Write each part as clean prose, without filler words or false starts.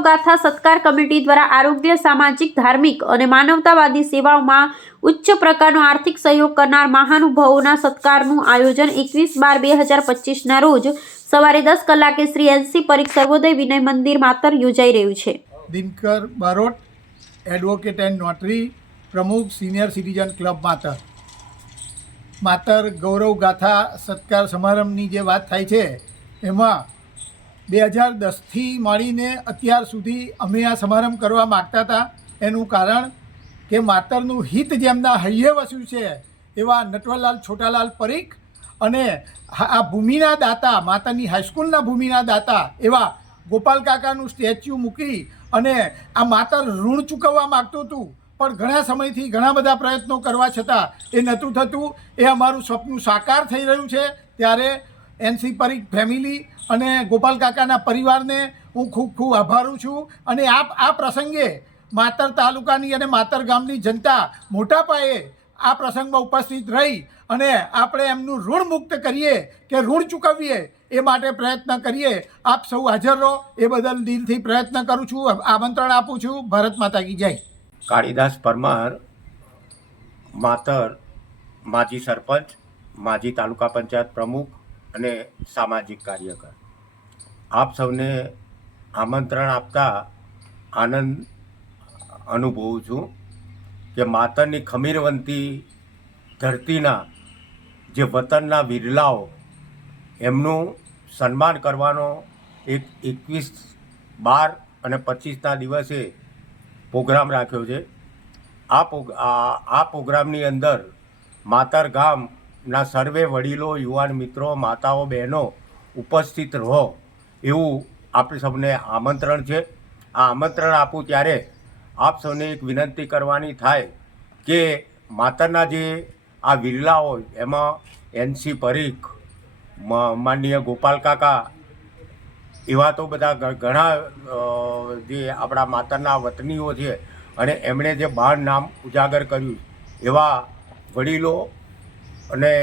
ગૌરવ ગાથા સત્કાર કમિટી દ્વારા આરોગ્ય, સામાજિક, ધાર્મિક અને માનવતાવાદી સેવાઓમાં ઉચ્ચ પ્રકારનો આર્થિક સહયોગ કરનાર મહાનુભાવોના સત્કારનું આયોજન 21/12/2025ના રોજ સવારે 10 કલાકે શ્રી એનસી પરીખ સર્વોદય વિનય મંદિર માતર યોજાઈ રહ્યું છે. દિનકર બારોટ, એડવોકેટ એન્ડ નોટરી, પ્રમુખ સિનિયર સિટીઝન ક્લબ માતર. માતર ગૌરવ ગાથા સત્કાર સમારંભની જે વાત થાય છે એમાં 2010થી મળીને અત્યાર સુધી અમે આ સમારંભ કરવા માગતા હતા. એનું કારણ કે માતરનું હિત જેમના હૈયે વસ્યું છે એવા નટવરલાલ છોટાલાલ પરીખ અને આ ભૂમિના દાતા, માતરની હાઈસ્કૂલના ભૂમિના દાતા એવા ગોપાલ કાકાનું સ્ટેચ્યુ મૂકી અને આ માતર ઋણ ચૂકવવા માગતું હતું, પણ ઘણા સમયથી ઘણા બધા પ્રયત્નો કરવા છતાં એ નહોતું થતું. એ અમારું સપનું સાકાર થઈ રહ્યું છે. ત્યારે એનસી પરીખ ફેમિલી અને ગોપાલ કાકાના પરિવારને હું ખૂબ ખૂબ આભારું છું. અને આ પ્રસંગે માતર તાલુકાની અને માતર ગામની જનતા મોટા પાયે આ પ્રસંગમાં ઉપસ્થિત રહી અને આપણે એમનું ઋણ મુક્ત કરીએ કે ઋણ ચૂકવીએ એ માટે પ્રયત્ન કરીએ. આપ સૌ હાજર રહો એ બદલ દિલથી પ્રયત્ન કરું છું, આમંત્રણ આપું છું. ભારત માતા કી જય. કાળીદાસ પરમાર, માતર, માજી સરપંચ, માજી તાલુકા પંચાયત પ્રમુખ અને સામાજિક કાર્યકર. આપ સૌને આમંત્રણ આપતા આનંદ અનુભવું છું કે માતરની ખમીરવંતી ધરતીના જે વતનના વિરલાઓ એમનું સન્માન કરવાનો એક 21, 12 અને 25ના દિવસે પ્રોગ્રામ રાખ્યો છે. આ પ્રોગ્રામની અંદર માતર ગામના સર્વે વડીલો, યુવાન મિત્રો, માતાઓ, બહેનો ઉપસ્થિત રહો એવું આપણે સૌને આમંત્રણ છે. આ આમંત્રણ આપું ત્યારે આપ સૌને એક વિનંતી કરવાની થાય કે માતરના જે આ વિરલાઓ એમાં એનસી પરીખ, માનનીય ગોપાલ કાકા, એવા તો બધા ઘણા જે આપણા માતરના વતનીઓ છે અને એમણે જે મહાન નામ ઉજાગર કર્યું એવા વડીલો અને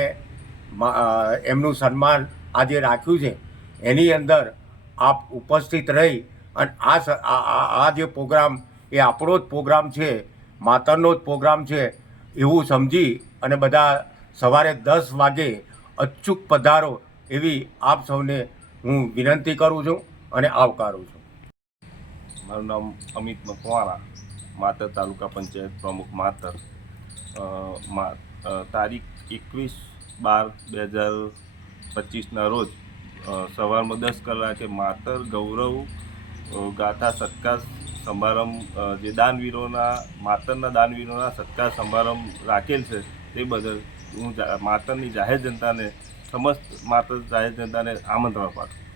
એમનું સન્માન આજે રાખ્યું છે. એની અંદર આપ ઉપસ્થિત રહી અને આ જે પ્રોગ્રામ એ આપણો જ પ્રોગ્રામ છે, માતરનો જ પ્રોગ્રામ છે એવું સમજી અને બધા સવારે 10 વાગે અચૂક પધારો એવી આપ સૌને હું વિનંતી કરું છું અને આવકારું છું. મારું નામ અમિત મકવાણા, માતર તાલુકા પંચાયત પ્રમુખ માતર. તારીખ 21/12/2025ના રોજ સવારમાં 10 કલાકે માતર ગૌરવ ગાથા સત્કાર સમારંભ જે દાનવીરોના, માતરના દાનવીરોના સત્કાર સમારંભ રાખેલ છે તે બદલ હું માતરની જાહેર જનતાને, સમસ્ત માતર જાહેર જનતાને આમંત્રણ પાઠવું.